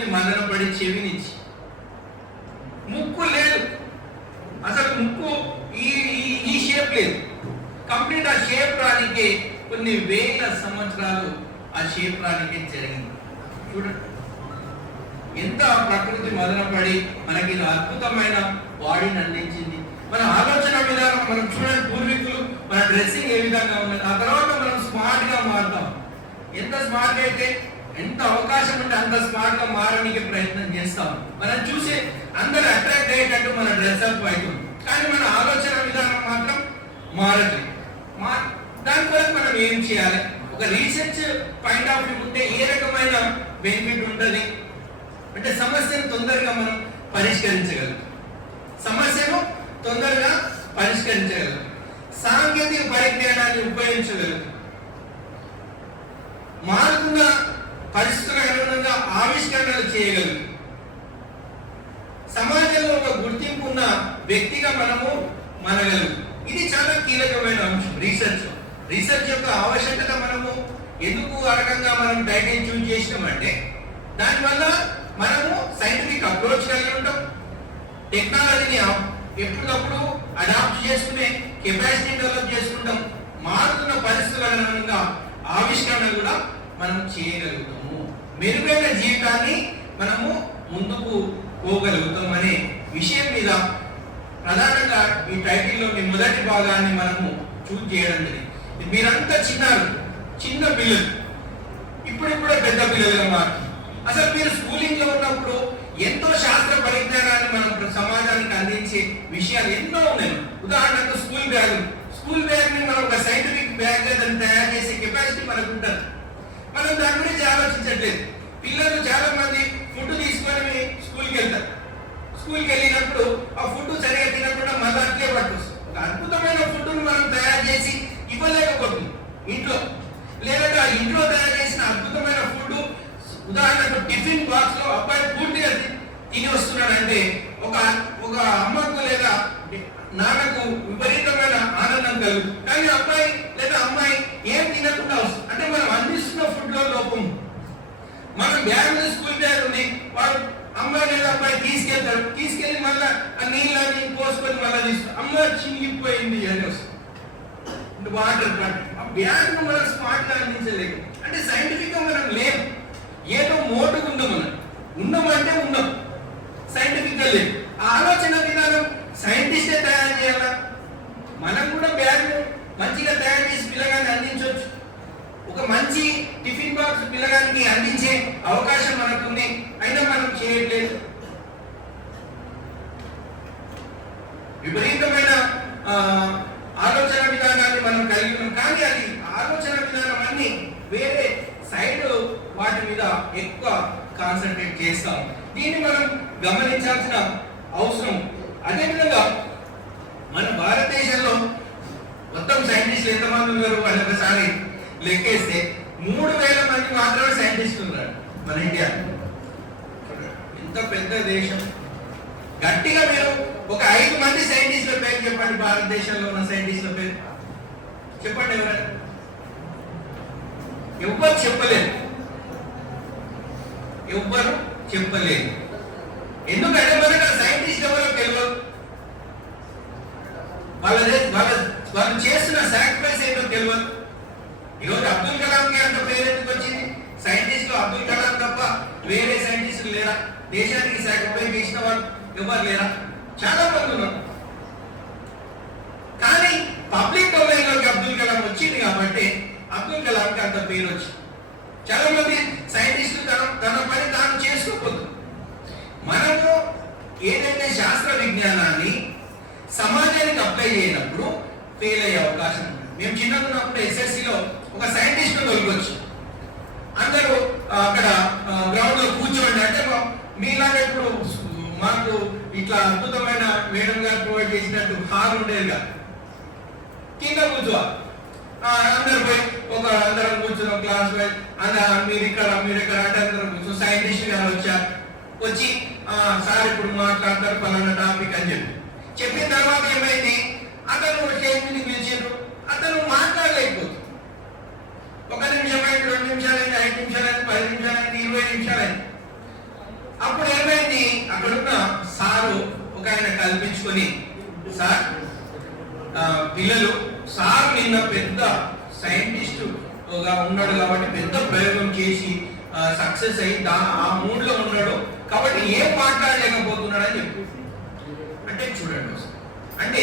ప్రకృతి మదనపడి చెవినిచ్చి. ముక్కు లేదు, అసలు ముక్కు ఈ షేప్ లేదు. కంప్లీట్ ఆ షేప్ రానికే కొన్ని వేల సంవత్సరాలు ఆ షేప్ రానికే జరిగింది. చూడండి ఎంత ప్రకృతి మదనపడి మనకి అద్భుతమైన బాడీని అందించింది. మన ఆలోచన విధానం మనం చూడండి, పూర్వీకులు మన డ్రెస్సింగ్ ఏ విధంగా ఉన్నది, ఆ తర్వాత మనం స్మార్ట్ గా మారుతాం. ఎంత స్మార్ట్ అయితే ఎంత అవకాశం ఉంటే అంత స్మార్ట్ గా మారడానికి ప్రయత్నం చేస్తాం. మనం చూసి అందరు అట్రాక్ట్ అయ్యేటట్టు మన డ్రెస్అప్ అవుతుంది, కానీ మన ఆలోచన విధానం మాత్రం మారట్లేదు. దాని కొరకు మనం ఏం చేయాలి? ఒక రీసెర్చ్ పాయింట్ ఆఫ్ వ్యూ ఉంటే ఏ రకమైన బెనిఫిట్ ఉంటుంది అంటే సమస్యను తొందరగా మనం పరిష్కరించగలుగుతాం. సమస్యను తొందరగా పరిష్కరించగలుగుతాం. సాంకేతిక పరిజ్ఞానాన్ని ఉపయోగించగలుగుతాం. మారుతున్న పరిస్థితులకు అనుగుణంగా ఆవిష్కరణలు చేయగలుగుతాం. సమాజంలో ఒక గుర్తింపు ఉన్న వ్యక్తిగా మనము మనగలుగుతాం. ఇది చాలా కీలకమైన అంశం. రీసెర్చ్ యొక్క ఆవశ్యకత మనము ఎందుకు ఆ రకంగా మనం టైటిల్ చూజ్ చేసినామంటే దానివల్ల మనము సైంటిఫిక్ అప్రోచ్ కలిగి ఉంటాం. టెక్నాలజీని ఎప్పటికప్పుడు అడాప్ట్ చేసుకునే కెపాసిటీ డెవలప్ చేసుకుంటాం. మారుతున్న పరిస్థితుల అనుగుణంగా ఆవిష్కరణ కూడా మనం చేయగలుగుతాము. మెరుగైన జీవితాన్ని మనము ముందుకు పోగలుగుతాం అనే విషయం మీద ప్రధానంగా ఈ టైటిల్లోని మొదటి భాగాన్ని మనము చూజ్ చేయడం జరిగింది. మీరంతా చిన్న పిల్లలు, ఇప్పుడిప్పుడే పెద్ద పిల్లలుగా మారుతుంది. అసలు మీరు స్కూలింగ్ లో ఉన్నప్పుడు ఎంతో శాస్త్ర పరిజ్ఞానాన్ని మనం సమాజానికి అందించే విషయాలు ఎన్నో ఉన్నాయి. ఉదాహరణకు స్కూల్ బ్యాగ్ ని మనం ఒక సైంటిఫిక్ బ్యాగ్ గా దాన్ని తయారు చేసే కెపాసిటీ మనకు ఉంటుంది. మనం దాని గురించి ఆలోచించట్లేదు. పిల్లలు చాలా మంది ఫుడ్ తీసుకొని స్కూల్కి వెళ్తారు. స్కూల్కి వెళ్ళినప్పుడు ఆ ఫుడ్ సరిగా తినకుండా మళ్ళీ అట్లే పట్టుకొస్తుంది. ఒక అద్భుతమైన ఫుడ్ మనం తయారు చేసి ఇవ్వలేకపోతుంది ఇంట్లో, లేదంటే ఆ ఇంట్లో తయారు చేసిన అద్భుతమైన ఫుడ్ ఉదాహరణకు టిఫిన్ బాక్స్ లో అబ్బాయి పూర్తిగా తిని వస్తున్నాడంటే ఒక అమ్మకు లేదా నాన్నకు విపరీతమైన ఆనందం కలుగుతుంది. కానీ అబ్బాయి లేదా అమ్మాయి ఏం తినకుండా వస్తుంది అంటే మనం అందిస్తున్న ఫుడ్ లో లోపం. మన బ్యాగ్ ఉంది, స్కూల్ బ్యాగ్ ఉంది, వాడు అమ్మాయి లేదా అబ్బాయి తీసుకెళ్లి మళ్ళీ ఆ నీళ్ళని పోసుకొని మళ్ళీ తీసుకుంటారు. అమ్మ చినిగిపోయింది అని వస్తుంది వాటర్ పట్టి. ఆ బ్యాగ్ ను మనం స్మార్ట్ గా అందించలేదు. అంటే సైంటిఫిక్ గా మనం లేము, ఏదో మోటుగా ఉన్నామంటే ఉన్నాం, సైంటిఫిక్ గా లేదు. ఆ ఆలోచన విధానం సైంటిస్టే తయారు చేయాలా. మనం కూడా బ్యాగ్ మంచిగా తయారు చేసి పిల్లగాన్ని అందించవచ్చు. ఒక మంచి టిఫిన్ బాక్స్ పిల్లగానికి అందించే అవకాశం మనకుంది, అయినా మనం చేయట్లేదు. విపరీతమైన ఆలోచన విధానాన్ని మనం కలిగి ఉన్నాం, కానీ అది ఆలోచన విధానం అన్ని వేరే సైడ్ వాటి మీద ఎక్కువ కాన్సన్ట్రేట్ చేస్తాం. దీన్ని మనం గమనించాల్సిన అవసరం. అదేవిధంగా మన భారతదేశంలో మొత్తం సైంటిస్టులు ఎంతమంది ఉన్నారు అని ఒకసారి లెక్కేస్తే 3000 మంది మాత్రమే సైంటిస్టులు ఉన్నారు మన ఇండియా. ఎంత పెద్ద దేశం. గట్టిగా మీరు ఒక 5 మంది సైంటిస్టుల పేరు చెప్పండి, భారతదేశంలో ఉన్న సైంటిస్టుల పేరు చెప్పండి. ఎవ్వరు చెప్పలేదు. ఎందుకంటే మనకు సైంటిస్ట్ ఎవరో తెలియదు. వాళ్ళు చేస్తున్న సాక్రిఫైస్ ఏంటో తెలియదు. ఈరోజు అబ్దుల్ కలాంకి అంత పేరు ఎందుకు వచ్చింది? సైంటిస్ట్ లో అబ్దుల్ కలాం తప్ప వేరే సైంటిస్టులు లేరా? దేశానికి సాక్రిఫైస్ చేసిన వాళ్ళు ఎవరు లేరా? చాలా మంది ఉన్నారు. కానీ పబ్లిక్ డొమైన్ లోకి అబ్దుల్ కలాం వచ్చింది కాబట్టి అబ్దుల్ కలాంకి అంత పేరు వచ్చింది. చాలా మంది సైంటిస్టులు తన పని తాను చేసుకోకూడదు. మనము ఏదైతే శాస్త్ర విజ్ఞానాన్ని సమాజానికి అప్లై చేయనప్పుడు ఫెయిల్ అయ్యే అవకాశం ఉంది. మేము చిన్నగా ఉన్నప్పుడు ఎస్ఎస్సిలో ఒక సైంటిస్ట్ దొరకొచ్చు. అందరూ అక్కడ గ్రౌండ్ లో కూర్చోండి అంటే మీలాగా ఇప్పుడు మాకు ఇట్లా అద్భుతమైన మేడం గారు ప్రొవైడ్ చేసినట్టు హాల్ ఉండేది కాదు. కింద కూర్చోవాలి. అందరు పోయి అందరం కూర్చున్నాం క్లాస్ పోయి మీరు ఇక్కడ అంటే అందరం కూర్చొని సైంటిస్ట్ గారు వచ్చి సార్ ఇప్పుడు మాట్లాడతారు పలానా టాపిక్ అని చెప్పిన తర్వాత ఏమైంది, అతను స్టేజ్ మీద పిలిచారు. అతను మాట్లాడలేకపోతుంది. 1 నిమిషం అయింది, 2 నిమిషాలు అయింది, 5 నిమిషాలు అయింది, 10 నిమిషాలు అయింది, 20 నిమిషాలు అయింది. అప్పుడు ఏమైంది, అక్కడున్న సారు ఒక ఆయన కల్పించుకొని, సార్ పిల్లలు సార్ నిన్న పెద్ద సైంటిస్ట్ గా ఉన్నాడు కాబట్టి పెద్ద ప్రయోగం చేసి సక్సెస్ అయ్యి ఆ మూడ్ లో ఉన్నాడు కాబట్టి ఏం మాట్లాడలేకపోతున్నాడు అని చెప్పు. అంటే చూడండి, అంటే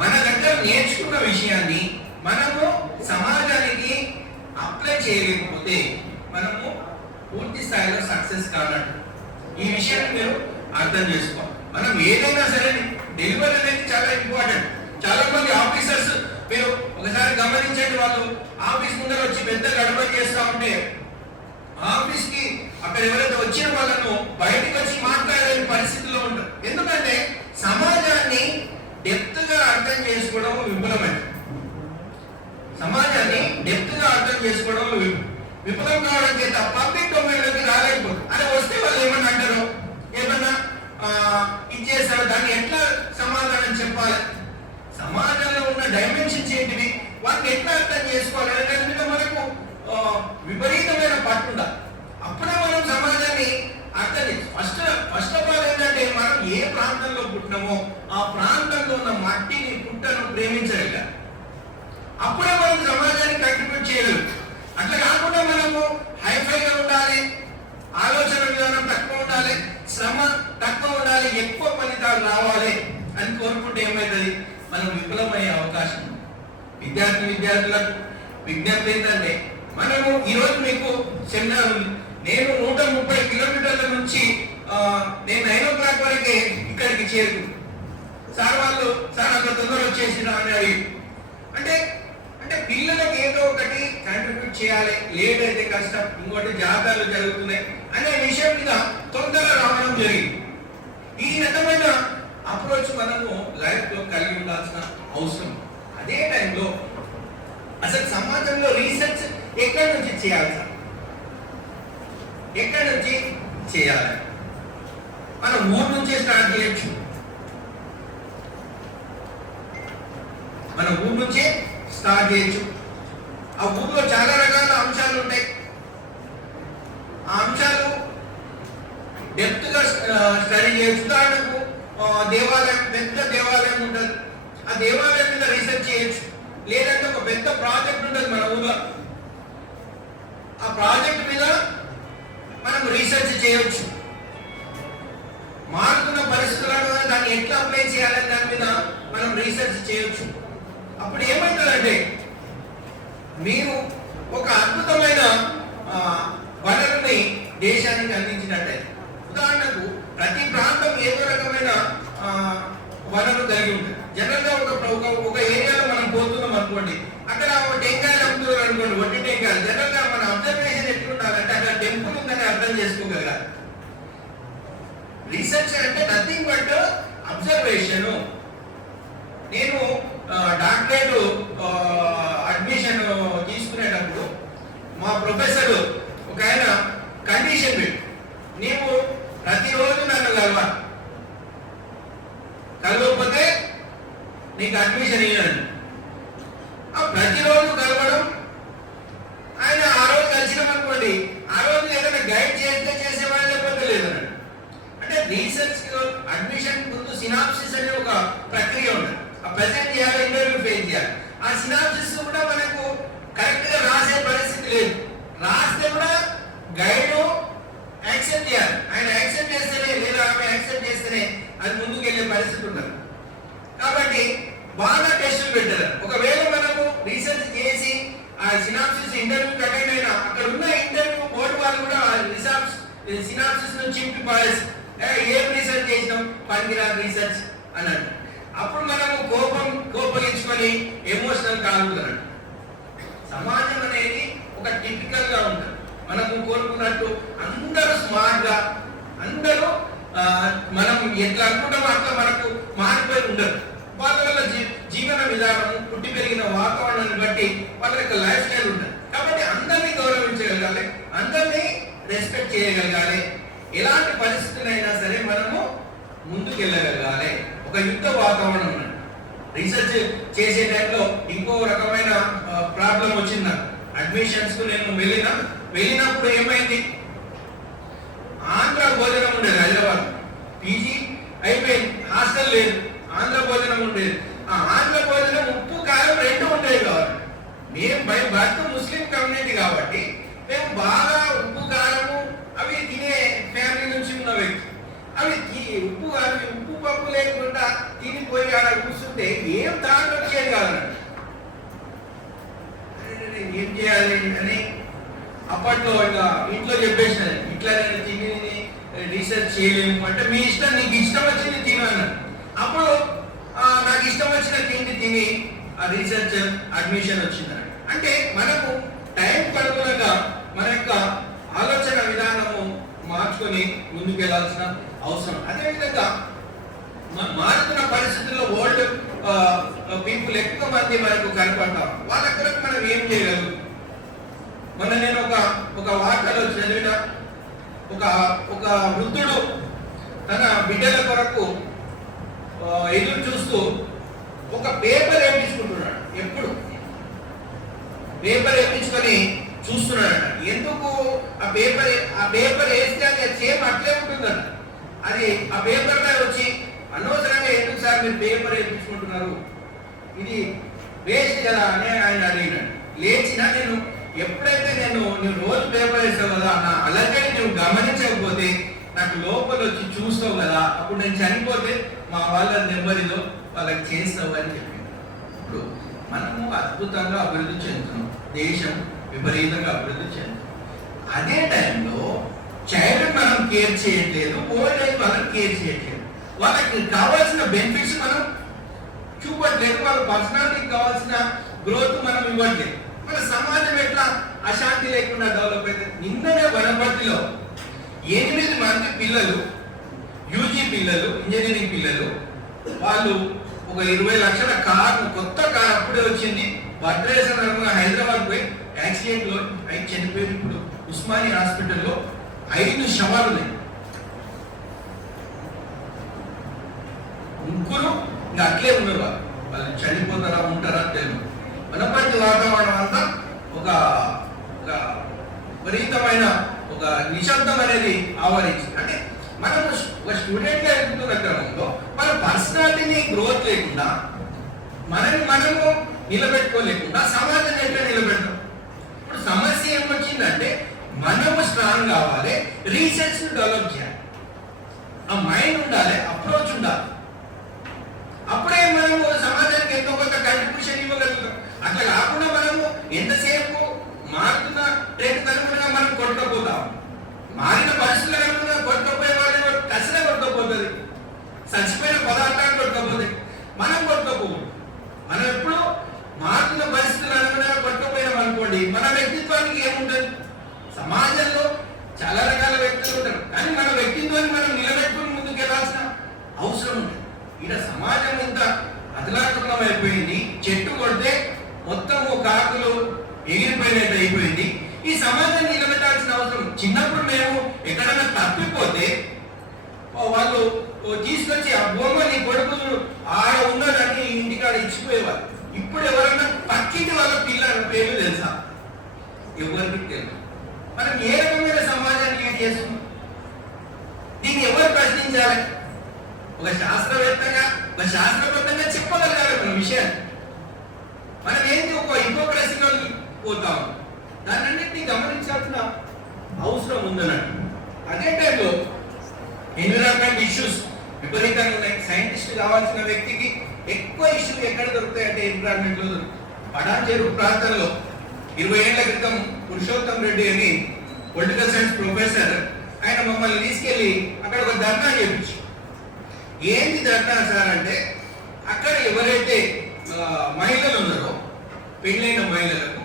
మన దగ్గర నేర్చుకున్న విషయాన్ని మనము సమాజానికి అప్లై చేయలేకపోతే మనము పూర్తి స్థాయిలో సక్సెస్ కానట్టు. ఈ విషయాన్ని మీరు అర్థం చేసుకోవాలి. మనం ఏదైనా సరే డెలివరీ అనేది చాలా ఇంపార్టెంట్. చాలా మంది ఆఫీసర్స్ మీరు ఒకసారి గమనించండి, వాళ్ళు ఆఫీస్ ముందర వచ్చి పెద్ద గడబడి చేస్తూ ఉంటే ఆఫీస్ కి అక్కడ ఎవరైతే వచ్చిన వాళ్ళను బయటకు వచ్చి మాట్లాడలేని పరిస్థితిలో ఉంటారు. ఎందుకంటే సమాజాన్ని డెప్త్ గా అర్థం చేసుకోవడం విఫలమైంది. సమాజాన్ని డెప్త్ గా అర్థం చేసుకోవడం విఫలం కావడం చేత పబ్లిక్ డొమైన్ లోకి రాలేకపోతుంది. అలా వస్తే వాళ్ళు ఏమన్నా అంటారు, ఏమన్నా ఇచ్చేస్తారు, దాన్ని ఎట్లా సమాధానం చెప్పాలి, సమాజంలో ఉన్న డైమెన్షన్స్ ఏంటివి, వాటిని ఎట్లా అర్థం చేసుకోవాలి దాని మీద మనకు విపరీతమైన పట్టుండ. అప్పుడే మనం సమాజాన్ని అర్థం ఫస్ట్ ఆఫ్ ఆల్ ఏంటంటే మనం ఏ ప్రాంతంలో పుట్టినామో ఆ ప్రాంతంలో ఉన్న మట్టిని పుట్టను ప్రేమించగలిగా, అప్పుడే మనం సమాజానికి కంట్రిబ్యూట్ చేయగలం. అట్లా కాకుండా మనము హైఫైగా ఉండాలి, ఆలోచన విధానం తక్కువ ఉండాలి, శ్రమ తక్కువ ఉండాలి, ఎక్కువ ఫలితాలు రావాలి అని కోరుకుంటే ఏమవుతుంది, మనం విఫలమయ్యే అవకాశం. విద్యార్థులకు విజ్ఞప్తి ఏంటంటే, మనము ఈరోజు మీకు సెమినార్ ఉంది, నేను 130 కిలోమీటర్ల నుంచి నేను 9 o'clock వరకే ఇక్కడికి చేరుకు సార్ వాళ్ళు సార్ అంత తొందర వచ్చేసిన అని అడిగి, అంటే పిల్లలకు ఏదో ఒకటి కంట్రిబ్యూట్ చేయాలి, లేట్ అయితే కష్టం, ఇంకోటి జాతరలు జరుగుతున్నాయి అనే విషయం మీద తొందర రావడం జరిగింది. ఈ రకమైన అప్రోచ్ మనము లైఫ్ లో కలిగి ఉండాల్సిన అవసరం. అదే టైంలో అసలు సమాజంలో రీసెర్చ్ ఎక్కడి నుంచి చేయాలి సార్, ఎక్కడి నుంచి చేయాలి? మనం ఊరు నుంచే స్టార్ట్ చేయొచ్చు. మన ఊరు నుంచే స్టార్ట్ చేయొచ్చు. ఆ ఊర్లో చాలా రకాల అంశాలు ఉంటాయి. ఆ అంశాలు డెప్త్ గా స్టడీ చేయొచ్చు. ఉదాహరణకు దేవాలయం, పెద్ద దేవాలయం ఉంటుంది, ఆ దేవాలయం మీద రీసెర్చ్ చేయొచ్చు. లేదంటే ఒక పెద్ద ప్రాజెక్ట్ ఉంటుంది మన ఊళ్ళో, ఆ ప్రాజెక్ట్ మీద మనం రీసెర్చ్ చేయొచ్చు. మారుతున్న పరిస్థితులను దాన్ని ఎట్లా అప్లై చేయాలని దాని మీద మనం రీసెర్చ్ చేయొచ్చు. అప్పుడు ఏమవుతుందంటే మీరు ఒక అద్భుతమైన వనరుని దేశానికి అందించినట్టే. ఉదాహరణకు ప్రతి ప్రాంతం ఏదో రకమైన వనరు కలిగి ఉంటుంది. జనరల్ గా ఒక ఏరియాలో మనం పోతున్నాం అనుకోండి, అక్కడ ఒక టెంకాయలు అమ్ముతున్నారు అనుకోండి, వడ్డీ టెంకాయలు. జనరల్ గా మన అబ్జర్వేషన్ ఎట్లుండాలంటే అక్కడ టెంపుల్ ఉందని అర్థం చేసుకోగలగాలి. రీసెర్చ్ అంటే నథింగ్ బట్ అబ్జర్వేషన్. నేను డాక్టరేట్ అడ్మిషన్ తీసుకునేటప్పుడు మా ప్రొఫెసర్ ఒక ఆయన కండిషన్ పెట్టి, నీవు ప్రతిరోజు నన్ను కలవకపోతే నీకు అడ్మిషన్ ఇవ్వను. ప్రతిరోజు కలవడం, ఆయన ఆ రోజు కలిసినామనుకోండి, ఆ రోజు ఏదైనా గైడ్ చేస్తే చేసేవాళ్ళు, లేకపోతే లేదన్నాడు. అంటే రీసెర్చ్ అడ్మిషన్ ముందు సినాప్సిస్ అనే ఒక ప్రక్రియ ఉంటుంది. ఆ ప్రెజెంట్ చేయాలి, ఇంటర్వ్యూ ఫేస్ చేయాలి. ఆ సినాప్సిస్ కూడా మనకు కరెక్ట్ గా రాసే పరిస్థితి లేదు. రాస్తే కూడా గైడ్ యాక్సెప్ట్ చేయాలి. ఆయన యాక్సెప్ట్ చేస్తేనే, లేదా ఆమె యాక్సెప్ట్ చేస్తేనే అది ముందుకు వెళ్ళే పరిస్థితి ఉంటుంది. కాబట్టి బాగా టెస్టులు పెట్టారు. ఒకవేళ మనము రీసెర్చ్ చేసి ఆ సినాప్సిస్ ఇంటర్వ్యూ అటెండ్ అయినా, అక్కడ ఉన్న ఇంటర్వ్యూ బోర్డు వాళ్ళు కూడా సినాప్సిస్ నుంచి చింపి పాడేసి, ఏం రీసెర్చ్ చేసినాం, పనికిరాని రీసెర్చ్ అన్నాడు. అప్పుడు మనము కోపగించుకొని ఎమోషనల్ కాలుతున్నాడు. సమాజం అనేది ఒక టిపికల్ గా ఉంటుంది. మనము కోరుకున్నట్టు అందరూ స్మార్ట్ గా, అందరూ మనం ఎట్లా అనుకుంటామో అట్లా మనకు మారిపోయి ఉండరు. వాళ్ళ వల్ల జీవన విధానం, పుట్టి పెరిగిన వాతావరణాన్ని బట్టి వాళ్ళ యొక్క లైఫ్ స్టైల్ ఉంటుంది. కాబట్టి అందరినీ గౌరవించగలగాలి, అందరినీ రెస్పెక్ట్ చేయగలగాలి. ఎలాంటి పరిస్థితులైనా సరే మనము ముందుకు వెళ్ళగలగాలి. ఒక యుద్ధ వాతావరణం ఉన్నది. రీసెర్చ్ చేసే టైంలో ఇంకో రకమైన ప్రాబ్లం వచ్చింది. అడ్మిషన్స్ కు నేను వెళ్ళినప్పుడు ఏమైంది, ఆంధ్ర భోజనం ఉండేది. అప్పట్లో ఇంకా ఇంట్లో చెప్పేసినది, ఇట్లా నేను తిని రీసెర్చ్ చేయలేము అంటే మీ ఇష్టం, నీకు ఇష్టం వచ్చింది తిను అన్నాడు. అప్పుడు నాకు ఇష్టం వచ్చిన తిండి తిని ఆ రీసెర్చ్ అడ్మిషన్ వచ్చిందని. అంటే మనకు టైం పడుకునగా మన యొక్క ఆలోచన విధానము మార్చుకొని ముందుకెళ్లాల్సిన అవసరం. అదేవిధంగా మారుతున్న పరిస్థితుల్లో ఓల్డ్ పీపుల్ ఎక్కువ మంది మనకు కనపడతాం. వాళ్ళ కొరకు మనం ఏం చేయగలం? మొన్న నేను ఒక వార్తలో చదివిన ఒక వృద్ధుడు తన బిడ్డల కొరకు ఎదురు చూస్తూ ఒక పేపర్ వేయించుకుంటున్నాడు. ఎప్పుడు పేపర్ వేయించుకొని చూస్తున్నాడట. ఎందుకు ఆ పేపర్ వేస్తే అది సేమ్ అట్లే ఉంటుందట. అది ఆ పేపర్ మీద వచ్చి అనవసరంగా ఎందుకు సార్ మీరు పేపర్ వేయించుకుంటున్నారు, ఇది వేస్ట్ కదా అని ఆయన అడిగినాడు. లేచినా ఎప్పుడైతే నువ్వు రోజు పేపర్ వేస్తావు కదా, నా అలాగే నువ్వు గమనించకపోతే నాకు లోపల వచ్చి చూస్తావు కదా, అప్పుడు నేను చనిపోతే మా వాళ్ళ నెమ్మదిలో వాళ్ళకి చేస్తావు అని చెప్పింది. ఇప్పుడు మనము అద్భుతంగా అభివృద్ధి చెందుతున్నాం, దేశం విపరీతంగా అభివృద్ధి చెందుతుంది. అదే టైంలో చైల్డ్ మనం కేర్ చేయట్లేదు, ఓల్డ్ ఏజ్ మనం కేర్ చేయట్లేదు. వాళ్ళకి కావాల్సిన బెనిఫిట్స్ మనం చూపట్లేదు, వాళ్ళ పర్సనాలిటీకి కావాల్సిన గ్రోత్ మనం ఇవ్వట్లేదు. మన సమాజం ఎట్లా అశాంతి లేకుండా డెవలప్ అయితే. నిన్ననే వనపర్తిలో 8 మంది పిల్లలు, యూజీ పిల్లలు, ఇంజనీరింగ్ పిల్లలు, వాళ్ళు ఒక 20 లక్షల కారు, కొత్త కారు అప్పుడే వచ్చింది, బర్త్డే సందర్భంగా హైదరాబాద్ పోయి యాక్సిడెంట్ లో అయి చనిపోయింది. ఇప్పుడు ఉస్మానియా హాస్పిటల్లో 5 శవాలు ఉన్నాయి. ముగ్గురు ఇంకా అట్లే ఉన్నారు. వాళ్ళు చనిపోతారా ఉంటారా తెలియదు. వనపర్తి వాతావరణం అంతా ఒక విపరీతమైన ఒక నిశ్శబ్దం అనేది ఆవరించింది. అంటే మనం ఒక స్టూడెంట్ గా ఎదుగుతున్న క్రమంలో మన పర్సనాలిటీని గ్రోత్ లేకుండా మనము నిలబెట్టుకోలేకుండా సమాజాన్ని ఎట్లా నిలబెడతాం? ఇప్పుడు సమస్య ఏమొచ్చిందంటే మనము స్ట్రాంగ్ కావాలి, రీసెర్చ్ డెవలప్ చేయాలి, ఆ మైండ్ ఉండాలి, అప్రోచ్ ఉండాలి. అప్పుడే మనము సమాజానికి ఎంతో కొంత కంట్రిబ్యూషన్ ఇవ్వగలుగుతాం. అట్లా కాకుండా మనము ఎంతసేపు మారుతున్న ట్రెండ్ అనుగుణంగా మనం కొట్టుకపోతాం, మారిన పరిస్థితులకు అనుగుణంగా కొట్టుకపోయే వాళ్ళు కసిగా కొట్టుకపోతుంది, చచ్చిపోయిన పదార్థాలు కొట్టుకపోతాయి, మనం కొట్టుకోపోదు. మనం ఎప్పుడు మారుతున్న పరిస్థితులు అనుగుణంగా కొట్టుకుపోయినాం అనుకోండి, మన వ్యక్తిత్వానికి ఏముంటుంది? సమాజంలో చాలా రకాల వ్యక్తులు ఉంటారు, కానీ మన వ్యక్తిత్వాన్ని మనం నిలబెట్టుకుని ముందుకు వెళ్ళాల్సిన అవసరం ఉంటుంది. ఇలా సమాజం ఇంత అతలాకుతలం అయిపోయింది, చెట్టు కొడితే మొత్తము కాకులు ఎగిరిపోయినట్టు అయిపోయింది. ఈ సమాజాన్ని నిలబెట్టాల్సిన అవసరం. చిన్నప్పుడు మేము ఎక్కడైనా తప్పిపోతే వాళ్ళు తీసుకొచ్చి ఆ బొమ్మ నీ కొడుకులు ఆడ ఉన్నదని ఇంటికాడ ఇచ్చిపోయేవారు. ఇప్పుడు ఎవరైనా పక్కింటి వాళ్ళ పిల్లల పేర్లు తెలుసా? ఎవరికి తెలుసు? మనం ఏ రకమైన సమాజాన్ని లీడ్ చేస్తున్నాం? దీన్ని ఎవరు ప్రశ్నించాలి? ఒక శాస్త్రవేత్తగా, ఒక శాస్త్రబద్ధంగా చెప్పగలగాలి మన విషయాన్ని. మనం ఏంటి ఒక హిపోక్రసీలో పోతాం, దాన్ని అన్నింటినీ గమనించాల్సిన అవసరం ఉందన్నట్టు. అదే టైంలో ఎన్విరాన్మెంట్ ఇష్యూస్ విపరీతంగా ఉన్నాయి. సైంటిస్ట్ కావాల్సిన వ్యక్తికి ఎక్కువ ఇష్యూలు ఎక్కడ దొరుకుతాయంటే ఎన్విరాన్మెంట్ లో దొరుకుతాయి. పడాంచేరు ప్రాంతంలో 20 ఏళ్ల క్రితం పురుషోత్తం రెడ్డి అని పొలిటికల్ సైన్స్ ప్రొఫెసర్, ఆయన మమ్మల్ని తీసుకెళ్లి అక్కడ ఒక ధర్నా చేయించి, ఏంటి ధర్నా సార్ అంటే, అక్కడ ఎవరైతే మహిళలు ఉన్నారో పెళ్ళైన మహిళలకు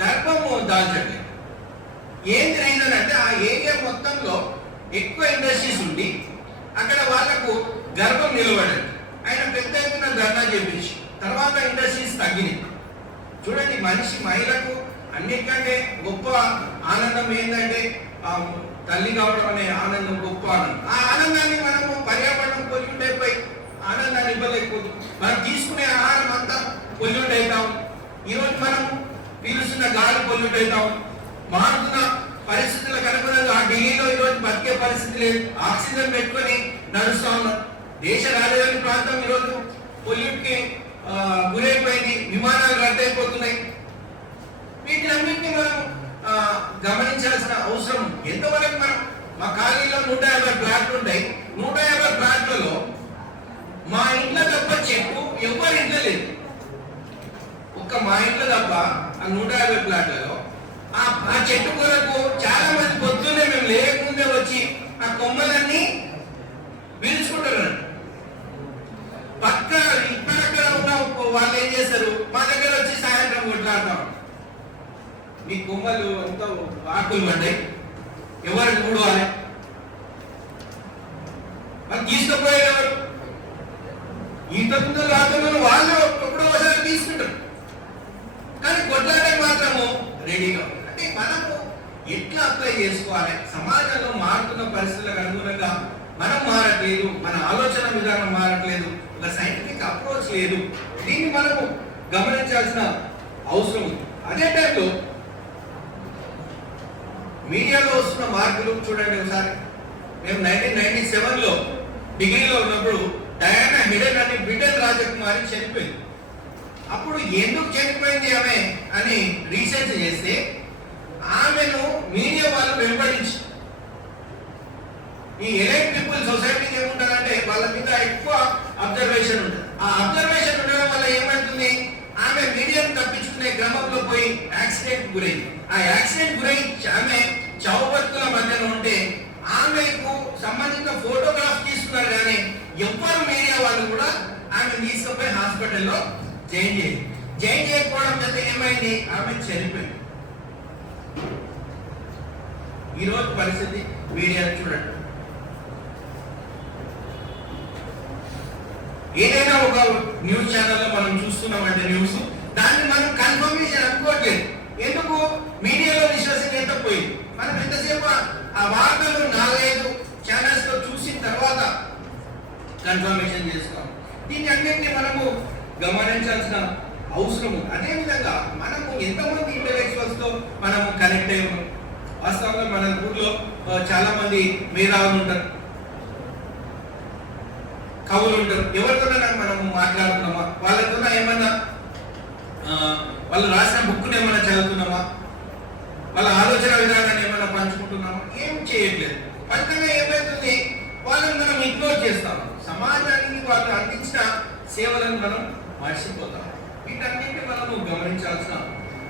గర్భము దాల్చండి. ఏంటి రీజన్ అంటే ఆ ఏరియా మొత్తంలో ఎక్కువ ఇండస్ట్రీస్ ఉండి అక్కడ వాళ్ళకు గర్భం నిలబడండి. ఆయన పెద్ద ఎత్తున ధర్నా చేపించి తర్వాత ఇండస్ట్రీస్ తగ్గినాయి. చూడండి, మహిళకు అన్నిటికంటే గొప్ప ఆనందం ఏంటంటే తల్లి కావడం అనే ఆనందం, గొప్ప ఆనందం. ఆ ఆనందాన్ని మనము పర్యావరణం పొల్యూట్ అయిపోయి ఆనందాన్ని ఇవ్వలేకపోతుంది. మనం తీసుకునే ఆహారం అంతా పొల్యూట్ అవుతాం. ఈరోజు మనం పీలుస్తున్న గాలి పొల్యూట్ అవుతాం. మారుతున్న పరిస్థితులకు అనుగుణంగా ఢిల్లీలో ఈరోజు బతికే పరిస్థితి లేదు, ఆక్సిజన్ పెట్టుకొని నడుస్తా ఉన్నాం. దేశ రాజధాని ప్రాంతం ఈరోజు పొల్యూట్ కి గురైపోయింది, విమానాలు రద్దయిపోతున్నాయి. వీటినన్నింటినీ మనం గమనించాల్సిన అవసరం. ఎంతవరకు మనం మా కాలనీలో 150 ప్లాట్లు ఉంటాయి. 150 ప్లాట్లలో మా ఇంట్లో తప్ప చెట్టు ఎవరి ఇంట్లో లేదు. ఒక్క మా ఇంట్లో తప్ప ఆ 150 ప్లాట్లలో ఆ చెట్టు కొరకు చాలా మంది పొద్దున్నే మేము లేకముందే వచ్చి ఆ కొమ్మలన్నీ పీల్చుకుంటున్నారు. పక్క ఇక్కడక్కడ ఉన్న వాళ్ళు ఏం చేస్తారు, మా దగ్గర వచ్చి సాయంత్రం కొట్లాడతాం. మీ కొమ్మలు అంతా ఆకులు పడ్డాయి, ఎవరికి ఊడవాలి? వాళ్ళు తీసుకుపోయేవారు ఇంతకుముందు రాత్రులు వాళ్ళు ఎప్పుడో ఒకసారి తీసుకుంటారు, కానీ కొట్లాడే మాత్రము రెడీగా. అంటే మనము ఎట్లా అప్లై చేసుకోవాలి? సమాజంలో మారుతున్న పరిస్థితులకు అనుగుణంగా మనం మారట్లేదు, మన ఆలోచన విధానం మారట్లేదు, ఒక సైంటిఫిక్ అప్రోచ్ లేదు. దీన్ని మనము గమనించాల్సిన అవసరం ఉంది. అదే టైంలో మీడియాలో వస్తున్న మార్పులు చూడండి ఒకసారి. మేము 1997లో డిగ్రీలో ఉన్నప్పుడు డయానా హిడెన్ అని బ్రిటన్ రాజకుమారి చనిపోయింది. అప్పుడు ఎందుకు చనిపోయింది ఆమె అని రీసెర్చ్ చేస్తే ఆమెను మీడియా వాళ్ళు వెంబడించి, ఈ ఎలైట్ పీపుల్ సొసైటీకి ఏముంటుందంటే వాళ్ళ మీద ఎక్కువ అబ్జర్వేషన్ ఉంటుంది. ఆ అబ్జర్వేషన్ ఉండడం వల్ల ఏమవుతుంది, ఆమె మీడియాను తప్పించుకునే క్రమంలో పోయి యాక్సిడెంట్ గురైంది. ఆ యాక్సిడెంట్ గురై ఆమె చౌబత్తుల మధ్యలో ఉంటే ఆమెకు సంబంధించిన ఫోటోగ్రాఫ్ తీసుకున్నారు, కానీ ఎవ్వరు మీడియా వాళ్ళు కూడా ఆమె తీసుకుపోయి హాస్పిటల్లో జాయిన్ చేయకపోవడం చేత ఏమైంది, ఆమె చనిపోయింది. ఈరోజు పరిస్థితి మీడియా చూడండి. ఏదైనా ఒక న్యూస్ ఛానల్లో మనం చూస్తున్నామంటే న్యూస్, దాన్ని మనం కన్ఫర్మేషన్ అనుకోవట్లేదు. ఎందుకు? మీడియాలో విశ్వసనీయత పోయింది. మనం ఎంతసేపు ఆ వార్తలు 4-5 ఛానల్స్ లో చూసిన తర్వాత కన్ఫర్మేషన్ చేసుకోవాలి. దీన్ని అన్నింటినీ మనము గమనించాల్సిన అవసరం ఉంది. అదేవిధంగా మనము ఎంతమంది ఇంటలెక్చువల్స్ తో మనము కనెక్ట్ అయ్యాము. వాస్తవంగా మన ఊర్లో చాలా మంది మేధావులు ఉంటారు, కవులు ఉంటారు. ఎవరితోనైనా మనము మాట్లాడుతున్నామా, వాళ్ళతో ఏమన్నా వాళ్ళు రాసిన బుక్ని ఏమైనా చదువుతున్నామా, వాళ్ళ ఆలోచన విధానాన్ని ఏమైనా పంచుకుంటున్నామా? ఏం చేయట్లేదు. ఫలితంగా ఏమవుతుంది, వాళ్ళని మనం ఇగ్నోర్ చేస్తాం. సమాజానికి వాళ్ళు అందించిన సేవలను మనం మర్చిపోతాం. వీటన్నింటినీ మనము గమనించాల్సిన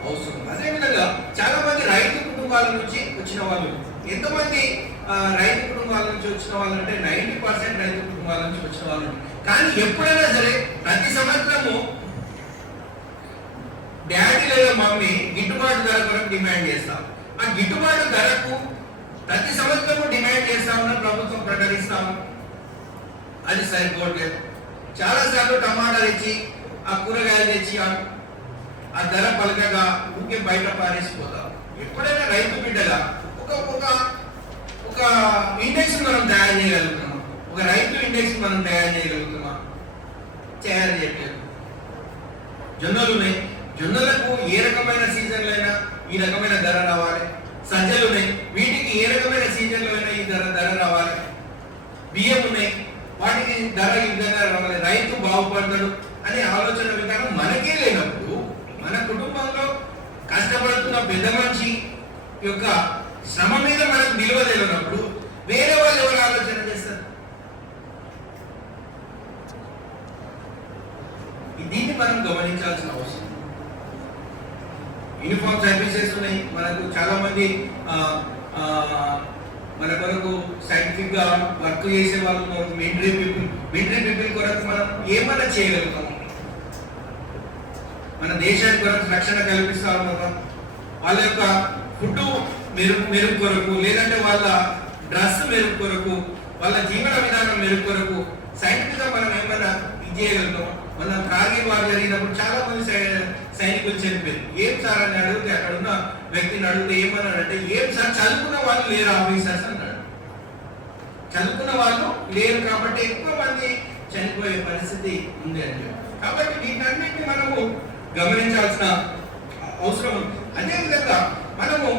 అవసరం. అదేవిధంగా చాలా మంది రైతు కుటుంబాల నుంచి వచ్చిన వాళ్ళు. ఎంతమంది రైతు కుటుంబాల నుంచి వచ్చిన వాళ్ళు అంటే 90% రైతు కుటుంబాల నుంచి వచ్చిన వాళ్ళు. కానీ ఎప్పుడైనా సరే ప్రతి సంవత్సరము డాడీ లేదా మమ్మీ గిట్టుబాటు ధర కొరకు డిమాండ్ చేస్తాం. ఆ గిట్టుబాటు ధరకు ప్రతి సంవత్సరము డిమాండ్ చేస్తామని ప్రభుత్వం ప్రకటిస్తాము, అది సరిపోవట్లేదు. చాలా సార్లు టమాటా తెచ్చి, ఆ కూరగాయలు తెచ్చి ఆ ధర పలకగా ఊరికే బయట పారేసిపోతాం. ఎప్పుడైనా రైతు బిడ్డగా ఒక ఇండెక్స్ మనం తయారు చేయగలుగుతున్నాం, ఒక రైతు ఇండెక్స్ మనం తయారు చేయగలుగుతున్నాం? తయారు చేయట్లేదు. జొన్నలు ఉన్నాయి, జొన్నలకు ఏ రకమైన సీజన్లో అయినా ఈ రకమైన ధర రావాలి. సజ్జలు ఉన్నాయి, వీటికి ఏ రకమైన సీజన్లో అయినా ఈ ధర రావాలి. బియ్యం ఉన్నాయి, వాటికి ధర ఈ విధంగా రావాలి. రైతు బాగుపడతాడు అనే ఆలోచన విధానం మనకే లేనప్పుడు, మన కుటుంబంలో కష్టపడుతున్న పెద్ద మనిషి యొక్క శ్రమ మీద మనకు విలువ తెలియనప్పుడు వేరే వాళ్ళు ఎవరు ఆలోచన చేస్తారు? దీన్ని మనం గమనించాల్సిన అవసరం. యూనిఫామ్ సర్వీసెస్ ఉన్నాయి, మనకు చాలా మంది మన కొరకు సైంటిఫిక్ గా వర్క్ చేసే వాళ్ళు, మిలిటరీ పీపుల్ కొరకు మనం ఏమైనా చేయగలుగుతాం? మన దేశానికి కొరకు రక్షణ కల్పిస్తా ఉన్నాం. వాళ్ళ యొక్క ఫుడ్ మెరుగు కొరకు, లేదంటే వాళ్ళ డ్రెస్ మెరుగు కొరకు, వాళ్ళ జీవన విధానం మెరుగు కొరకు సైంటిఫిక్ గా మనం ఏమైనా ఇది చేయగలుగుతాం? మన కార్గిల్ వార్ జరిగినప్పుడు చాలా మంది సైనికులు చనిపోయారు. ఏం సార్ అని అడిగితే, అక్కడ ఉన్న వ్యక్తిని అడిగితే ఏమన్నాడంటే, ఏం సార్ చదువుకున్న వాళ్ళు లేరు ఆఫీసర్స్ అన్నాడు. చదువుకున్న వాళ్ళు లేరు కాబట్టి ఎక్కువ మంది చనిపోయే పరిస్థితి ఉంది అని చెప్పి. కాబట్టి వీటన్నిటిని మనము గమనించాల్సిన అవసరం ఉంది. అదేవిధంగా మనము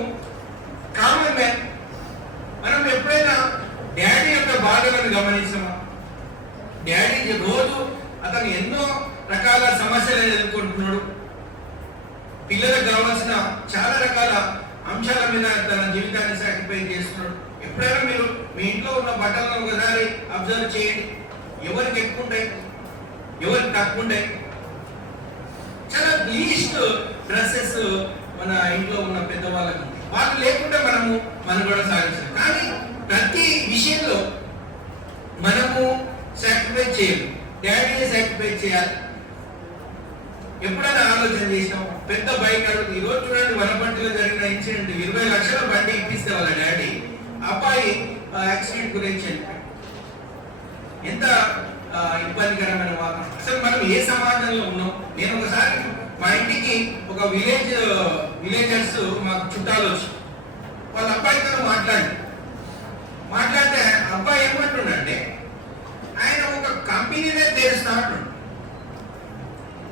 కామన్ మ్యాన్, మనం ఎప్పుడైనా డాడీ యొక్క బాధలను గమనించామా? డాడీ రోజు అతను ఎన్నో రకాల సమస్యలు ఎదుర్కొంటున్నాడు. పిల్లలకు కావాల్సిన చాలా రకాల అంశాల మీద తన జీవితాన్ని సాక్రిఫైస్ చేస్తున్నాడు. ఎప్పుడైనా మీరు మీ ఇంట్లో ఉన్న బట్టలను ఒకసారి అబ్జర్వ్ చేయండి. ఎవరికి ఎక్కువ ఉంటాయి, ఎవరికి తక్కువ ఉంటాయి? చాలా లీస్ట్ డ్రెస్సెస్ మన ఇంట్లో ఉన్న పెద్దవాళ్ళకు ఉంది. వాళ్ళు లేకుండా మనము మనుగడ సాగించాలి. కానీ ప్రతి విషయంలో మనము సాక్రిఫైస్ చేయాలి. డాడీని సాక్రిఫైస్ చేయాలి. ఎప్పుడైనా ఆలోచన చేసినాం? పెద్ద బైక్ అడుగు ఈరోజు చూడండి, వనపర్తిలో జరిగిన ఇన్సిడెంట్ 20 లక్షల బండి ఇప్పిస్తే వాళ్ళ డాడీ అబ్బాయి యాక్సిడెంట్ గురించి ఎంత ఇబ్బందికరమైన వాతావరణం. అసలు మనం ఏ సమాజంలో ఉన్నాం? నేను ఒకసారి మా ఇంటికి ఒక విలేజర్స్ మాకు చుట్టాలు వచ్చి వాళ్ళ అబ్బాయితో మాట్లాడితే అబ్బాయి ఏమంటుండంటే ఆయన ఒక కంపెనీనే తెరుస్తా అంటుండు.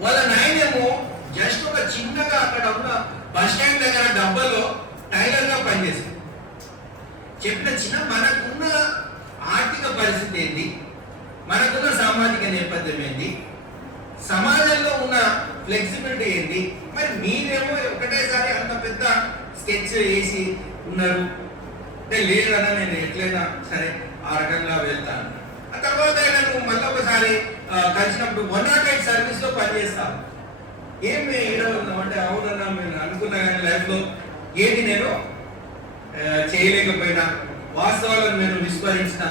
వాళ్ళ నాయనేమో జస్ట్ ఒక చిన్నగా అక్కడ ఉన్న బస్ స్టాండ్ దగ్గర డబ్బాలో టైలర్ గా పనిచేస్తుంది. చెప్పిన చిన్న మనకున్న ఆర్థిక పరిస్థితి ఏంటి, మనకున్న సామాజిక నేపథ్యం ఏంటి, సమాజంలో ఉన్న ఫ్లెక్సిబిలిటీ ఏంటి, మరి మీరేమో ఒకటేసారి అంత పెద్ద స్కెచ్ వేసి ఉన్నారు అంటే లేదన్నా నేను ఎట్లయినా సరే ఆ రకంగా వెళ్తాను. ఆ తర్వాత నేను మళ్ళీ ఒకసారి కలిసినప్పుడు 108 సర్వీస్ లో పనిచేస్తాను. ఏమి అంటే అవునన్నా నేను అనుకున్నా కానీ లైఫ్ లో ఏది నేను చేయలేకపోయినా, వాస్తవాలను నేను విస్మరించిన.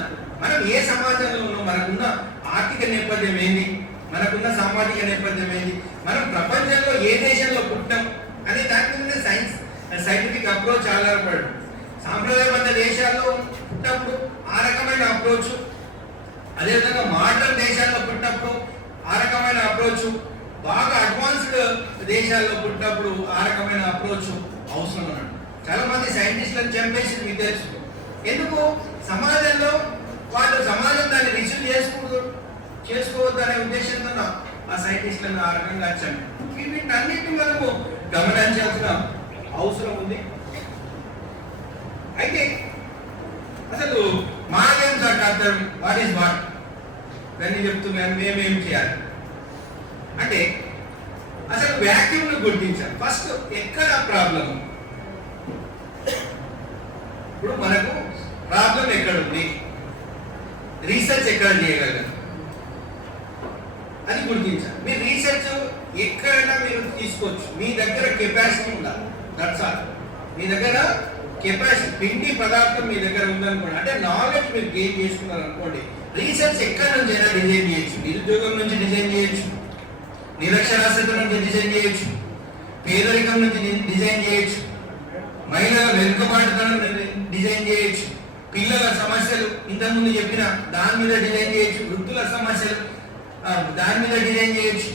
మనం ఏ సమాజంలో ఉన్నాం, మనకున్న ఆర్థిక నేపథ్యం ఏంది, మనకున్న సామాజిక నేపథ్యం ఏంది, మనం ప్రపంచంలో ఏ దేశంలో పుట్టాం అనే దాని మీద సైంటిఫిక్ అప్రోచ్ ఆధారపడు. సాంప్రదాయబద్ధ దేశాల్లో పుట్టినప్పుడు ఆ రకమైన అప్రోచ్, అదేవిధంగా మోడర్న్ దేశాల్లో పుట్టినప్పుడు ఆ రకమైన అప్రోచ్, బాగా అడ్వాన్స్డ్ దేశాల్లో పుట్టినప్పుడు ఆ రకమైన అప్రోచ్ అవసరం అన్నాడు. చాలా మంది సైంటిస్టులను చంపేసి మీకు తెలుసు. ఎందుకు? సమాజంలో వాళ్ళు సమాజం దాన్ని రిసీవ్ చేసుకోవద్దు అనే ఉద్దేశంతో ఆ సైంటిస్టులను ఆ రకంగా చంపి వీటన్నిటిని మనము గమనించాల్సిన అవసరం ఉంది. అయితే అసలు మాకేం అర్థం, వాట్ ఈస్ వాట్ దాన్ని చెప్తున్నాను. మేమేం చేయాలి అంటే అసలు వ్యాక్యూమ్ ను గుర్తించాలి. ఫస్ట్ ఎక్కడ ప్రాబ్లం, ఇప్పుడు మనకు ప్రాబ్లం ఎక్కడ ఉంది, రీసెర్చ్ ఎక్కడ చేయగలరు అని గుర్తించాలి. మీరు రీసెర్చ్ ఎక్కడైనా మీరు తీసుకోవచ్చు, మీ దగ్గర కెపాసిటీ ఉండాలి. That's all. మీ దగ్గర కెపాసిటీ, పిండి పదార్థం మీ దగ్గర ఉందనుకోండి, అంటే నాలెడ్జ్ మీరు గెయిన్ చేసుకున్నారు అనుకోండి, రీసెర్చ్ ఎక్కడి నుంచి అయినా డిజైన్ చేయొచ్చు. నిరుద్యోగం నుంచి డిజైన్ చేయొచ్చు, నిరక్షరాస్యత నుంచి డిజైన్ చేయొచ్చు, పేదరికం నుంచి డిజైన్ చేయొచ్చు, మహిళల వెనుకబాటుతనం డిజైన్ చేయొచ్చు, పిల్లల సమస్యలు ఇంతకుముందు చెప్పిన దాని మీద డిజైన్ చేయొచ్చు, వృద్ధుల సమస్యలు దాని మీద డిజైన్ చేయొచ్చు,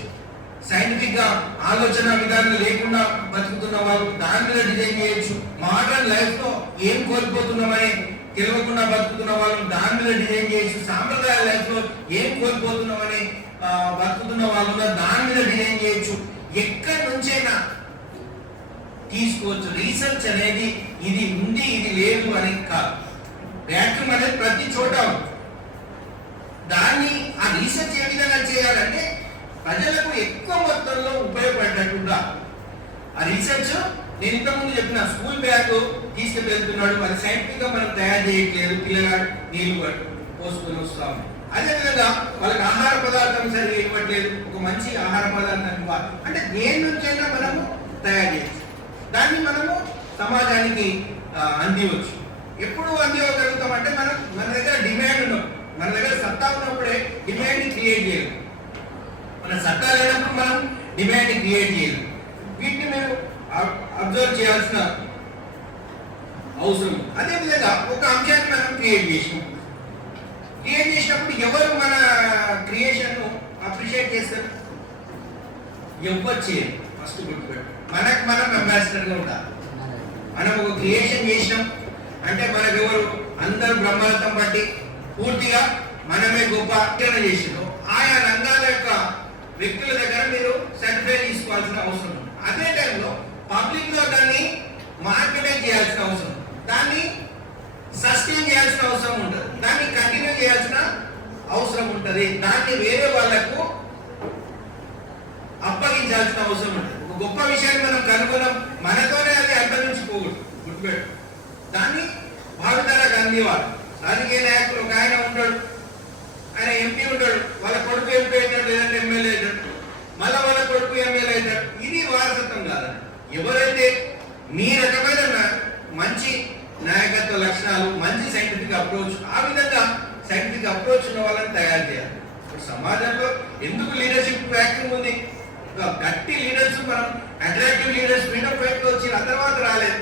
సైంటిఫిక్ గా ఆలోచన విధానం లేకుండా బతుకుతున్న వాళ్ళు దాని మీద డిజైన్ చేయొచ్చు, మోడర్న్ లైఫ్ లో ఏం కోల్పోతున్నామని తెలియకుండా బతుకుతున్న వాళ్ళు దాని మీద డిజైన్ చేయొచ్చు, సాంప్రదాయ లైఫ్ లో ఏం కోల్పోతున్నామని బతుకుతున్న వాళ్ళు దాని మీద డిజైన్ చేయొచ్చు. ఎక్కడి నుంచైనా తీసుకోవచ్చు. రీసెర్చ్ అనేది ఇది ఉంది ఇది లేదు అని కాదు. వ్యాక్యూమ్ అనేది ప్రతి చోట ఉంది. దాన్ని ఆ రీసెర్చ్ ఏ విధంగా చేయాలంటే ప్రజలకు ఎక్కువ మొత్తంలో ఉపయోగపడేటట్టుగా ఆ రీసెర్చ్. నేను ఇంతకుముందు చెప్పిన స్కూల్ బ్యాగ్ తీసుకువెళ్తున్నాడు, అది సైంటిఫిక్ గా మనం తయారు చేయట్లేదు, పిల్లగాడు నీళ్లు పోసుకొని వస్తాము. అదేవిధంగా వాళ్ళకి ఆహార పదార్థం సరిగా ఇవ్వట్లేదు, ఒక మంచి ఆహార పదార్థం ఇవ్వాలి అంటే దేని నుంచైనా మనము తయారు చేయొచ్చు. దాన్ని మనము సమాజానికి అందివచ్చు. ఎప్పుడు అందివ్వగలుగుతామంటే మన దగ్గర డిమాండ్ ఉన్నప్పుడు, మన దగ్గర సత్తా ఉన్నప్పుడే డిమాండ్ క్రియేట్ చేయాలి. మన సత్తా లేనప్పుడు మనం డిమాండ్ క్రియేట్ చేయాలి. వీటిని మీరు అబ్జర్వ్ చేయాల్సిన అవసరం. అదేవిధంగా ఒక అంశాన్ని మనం క్రియేట్ చేసినప్పుడు ఎవరు మన క్రియేషన్ ను అప్రిషియేట్ చేస్తారు? ఎవ్వరు చేయరు. ఫస్ట్ గుర్తుపెట్టు, మనం అంబాసిడర్ గా ఉండాలి. మనం ఒక క్రియేషన్ చేసినాం అంటే మనకు ఎవరు అందరూ బ్రహ్మరథం బట్టి పూర్తిగా మనమే గొప్ప అధ్యయనం చేసినాం. ఆయా రంగాల యొక్క వ్యక్తుల దగ్గర మీరు సర్టిఫై తీసుకోవాల్సిన అవసరం ఉంది. అదే టైంలో పబ్లిక్ లో దాన్ని మార్కెటింగ్ చేయాల్సిన అవసరం, దాన్ని సస్టైన్ చేయాల్సిన అవసరం ఉంటుంది, దాన్ని కంటిన్యూ చేయాల్సిన అవసరం ఉంటుంది, దాన్ని వేరే వాళ్లకు అప్పగించాల్సిన అవసరం ఉంటుంది. ఒక గొప్ప విషయాన్ని మనం కనుగొనం, మనతోనే అది అంతరించిపోకూడదు. గుర్తుపెట్టు. దాన్ని భావితరాలకు అందివ్వాలి. రాజకీయ నాయకులు ఒక ఆయన ఉంటాడు, ఆయన ఎంపీ ఉంటాడు, వాళ్ళ కొడుకు ఎంపీ అవుతాడు, లేదంటే ఎమ్మెల్యే అవుతాడు, మళ్ళీ వాళ్ళ కొడుకు ఎమ్మెల్యే అవుతాడు. ఇది వారసత్వం కాదండి. ఎవరైతే మీ రకమైన మంచి నాయకత్వ లక్షణాలు, మంచి సైంటిఫిక్ అప్రోచ్, ఆ విధంగా సైంటిఫిక్ అప్రోచ్ ఉన్న వాళ్ళని తయారు చేయాలి. ఇప్పుడు సమాజంలో ఎందుకు లీడర్షిప్ వ్యాక్యూమ్ ఉంది? గట్టి లీడర్స్, మనం అట్రాక్టివ్ లీడర్స్ ఫ్రీడమ్ ఫైట్ లో వచ్చి ఆ తర్వాత రాలేదు.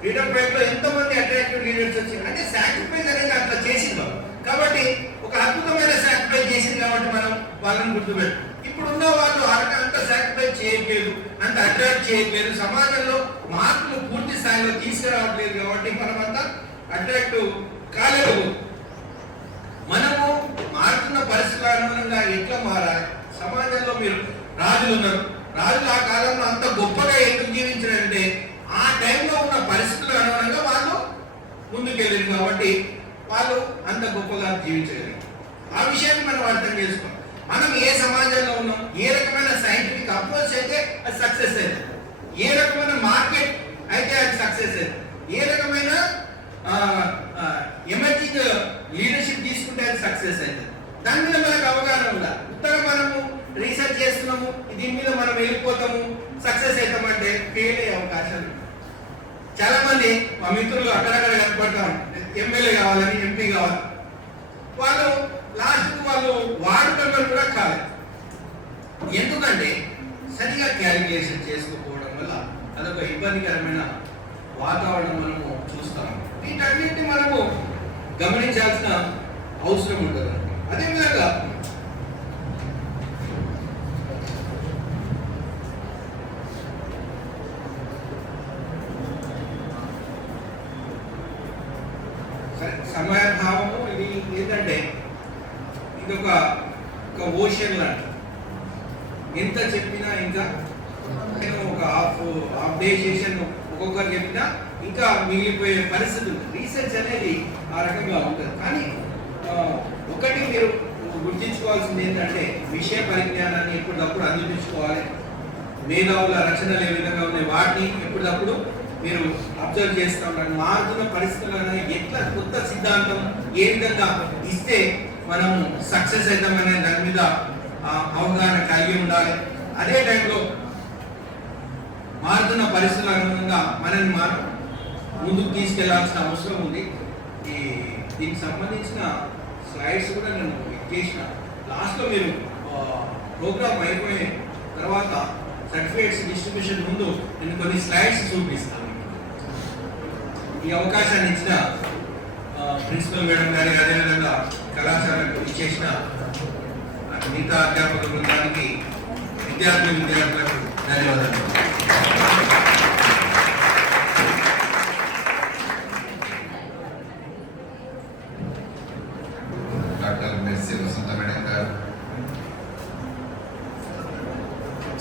ఫ్రీడమ్ ఫైట్ లో ఎంతో మంది అట్రాక్టివ్ లీడర్స్ వచ్చి, అంటే సాక్రిఫైస్ అనేది అట్లా చేసింది వాళ్ళు. కాబట్టి ఒక అద్భుతమైన సాక్రిఫైస్ చేసింది కాబట్టి మనం వాళ్ళని గుర్తుపెట్టు. ఇప్పుడున్న వాళ్ళు అంత సాక్రిఫైస్ చేయట్లేదు, అంత అట్రాక్ట్ చేయట్లేదు, సమాజంలో మార్పులు పూర్తి స్థాయిలో తీసుకురావట్లేదు. కాబట్టి మనం అంతా అట్రాక్టివ్ కాలేదు. మనము మారుతున్న పరిస్థితుల అనుగుణంగా ఎట్లా మారాలి? సమాజంలో మీరు రాజులు ఉన్నారు, రాజులు ఆ కాలంలో అంత గొప్పగా ఎందుకు జీవించారంటే ఆ టైంలో ఉన్న పరిస్థితుల అనుగుణంగా వాళ్ళు ముందుకెళ్ళారు కాబట్టి వాళ్ళు అంత గొప్పగా జీవించగలిగారు. ఆ విషయాన్ని మనం అర్థం చేసుకోవాలి. మనం ఏ సమాజంలో ఉన్నాం, ఏ రకమైన సైంటిఫిక్ అప్రోచ్ అయితే అది సక్సెస్ అవుతుంది, ఏ రకమైన మార్కెట్ అయితే అది సక్సెస్ అవుతుంది, ఏ రకమైన ఎమర్జింగ్ లీడర్షిప్ తీసుకుంటే అది సక్సెస్ అవుతుంది. దాని మీద మనకు అవగాహన ఉందా? ఉత్తగా మనము రీసెర్చ్ చేస్తున్నాము, దీని మీద మనం వెళ్ళిపోతాము, సక్సెస్ అవుతామంటే ఫెయిల్ అయ్యే అవకాశాలు. చాలా మంది మా మిత్రులు అక్కడక్కడ కనపడతాం, ఎమ్మెల్యే కావాలని, ఎంపీ కావాలి, వాళ్ళు లాస్ట్కు వాళ్ళు వార్డు మెంబర్ కూడా కాదు. ఎందుకంటే సరిగా క్యాలిక్యులేషన్ చేసుకోకపోవడం వల్ల అదొక ఇబ్బందికరమైన వాతావరణం మనము చూస్తాము. వీటన్నింటినీ మనము గమనించాల్సిన అవసరం ఉంటుంది. అదేవిధంగా సమయభావము ఇది ఏంటంటే ఇది ఒక ఓషన్ లాంటి, ఎంత చెప్పినా ఇంకా నేను ఒక హాఫ్ డే సెషన్ ఒక్కొక్కరు చెప్పినా ఇంకా మిగిలిపోయే పరిస్థితి ఉంది. రీసెర్చ్ అనేది ఆ రకంగా ఉంటుంది. కానీ ఒకటి మీరు గుర్తించుకోవాల్సింది ఏంటంటే విషయ పరిజ్ఞానాన్ని ఎప్పటికప్పుడు అందిపించుకోవాలి. మేధావుల రచనలు ఏ విధంగా ఉన్నాయి వాటిని ఎప్పటికప్పుడు మీరు అబ్జర్వ్ చేస్తూ ఉండాలి. మారుతున్న పరిస్థితులను ఎట్లా కొత్త సిద్ధాంతం ఏ విధంగా ఇస్తే మనం సక్సెస్ అవుతామనే దాని మీద అవగాహన కలిగి ఉండాలి. అదే టైంలో మారుతున్న పరిస్థితుల అనుగుణంగా మనల్ని మనం ముందుకు తీసుకెళ్లాల్సిన అవసరం ఉంది. దీనికి సంబంధించిన స్లైడ్స్ కూడా నేను చేసిన. లాస్ట్లో మీరు ప్రోగ్రామ్ అయిపోయిన తర్వాత సర్టిఫికేట్స్ డిస్ట్రిబ్యూషన్ ముందు నేను కొన్ని స్లైడ్స్ చూపిస్తాను. ఈ అవకాశాన్ని ఇచ్చిన ప్రిన్సిపల్ మేడం గారికి, అదేవిధంగా కళాశాలకు ఇచ్చేసిన మిగతా అధ్యాపక బృందానికి, విద్యార్థులకు ధన్యవాదాలు. డాక్టర్ మెర్సీ వసంత మేడం గారు,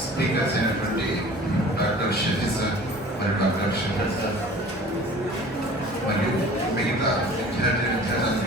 స్పీకర్స్ అయినటువంటి డాక్టర్ షఫీ సార్ మరియు డాక్టర్ షఫీ సార్ మరియు మిగతా విద్యార్థులందరికీ